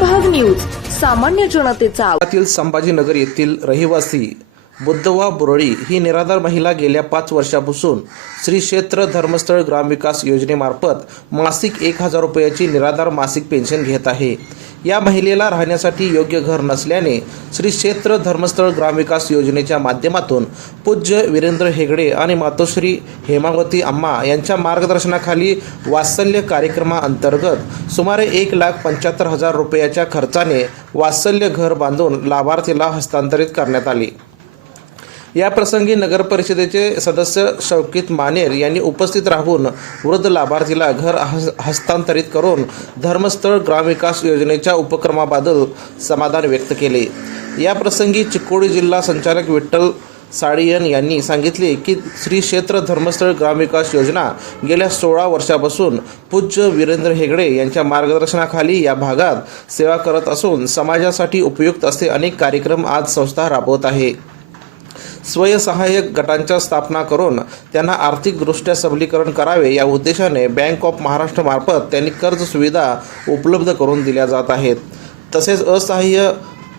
सामान्य जनतेचा संभाजीनगर येथील रहिवासी बुद्धवा बुरळी ही निराधार महिला गेल्या पाच वर्षापासून श्री क्षेत्र धर्मस्थळ ग्रामविकास योजनेमार्फत मासिक एक हजार रुपयाची निराधार मासिक पेन्शन घेत आहे. या महिलेला राहण्यासाठी योग्य घर नसल्याने श्री क्षेत्र धर्मस्थळ ग्रामविकास योजनेच्या माध्यमातून पूज्य वीरेंद्र हेगडे आणि मातोश्री हेमावती अम्मा यांच्या मार्गदर्शनाखाली वात्सल्य कार्यक्रमाअंतर्गत सुमारे एक लाख पंच्याहत्तर हजार रुपयाच्या खर्चाने वात्सल्य घर बांधून लाभार्थीला हस्तांतरित करण्यात आले. या प्रसंगी नगर परिषदेचे सदस्य शौकित मानेर यांनी उपस्थित राहून वृद्ध लाभार्थीला घर हस्तांतरित करून धर्मस्थळ ग्रामविकास योजनेच्या उपक्रमाबद्दल समाधान व्यक्त केले. या प्रसंगी चिकोडी जिल्हा संचालक विठ्ठल साडियन यांनी सांगितले की श्री क्षेत्र धर्मस्थळ ग्रामविकास योजना गेल्या सोळा वर्षापासून पूज्य वीरेंद्र हेगडे यांच्या मार्गदर्शनाखाली या भागात सेवा करत असून समाजासाठी उपयुक्त असे अनेक कार्यक्रम आज संस्था राबवत आहे. स्वयंसहाय्यक गटांच्या स्थापना करून त्यांना आर्थिकदृष्ट्या सबलीकरण करावे या उद्देशाने बँक ऑफ महाराष्ट्रमार्फत त्यांनी कर्ज सुविधा उपलब्ध करून दिल्या जात आहेत. तसेच असहाय्य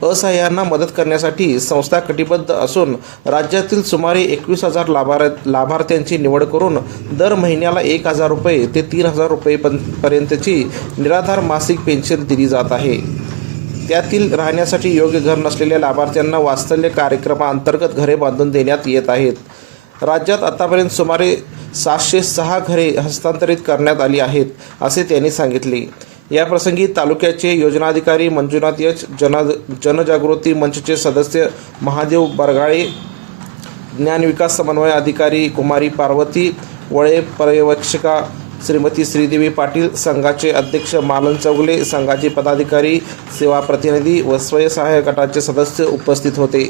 असहाय्यांना मदत करण्यासाठी संस्था कटिबद्ध असून राज्यातील सुमारे एकवीस हजार लाभार लाभार्थ्यांची निवड करून दर महिन्याला एक हजार रुपये ते तीन हजार रुपये पर्यंतची निराधार मासिक पेन्शन दिली जात आहे. त्यातील राहण्यासाठी योग्य घर नसलेल्या लाभार्थ्यांना वात्सल्य कार्यक्रमाअंतर्गत घरे बांधून देण्यात येत आहेत. राज्यात आतापर्यंत सुमारे सातशे सहा घरे हस्तांतरित करण्यात आली आहेत असे त्यांनी सांगितले. याप्रसंगी तालुक्याचे योजनाधिकारी मंजुनाथ यच जना जनजागृती मंचचे सदस्य महादेव बरगाळे ज्ञान विकास समन्वय अधिकारी कुमारी पार्वती वळे पर्यवेक्षिका श्रीमती श्रीदेवी पाटील संघाचे अध्यक्ष मालन चौगले संघाचे पदाधिकारी सेवा प्रतिनिधी व स्वयंसहाय्य गटाचे सदस्य उपस्थित होते.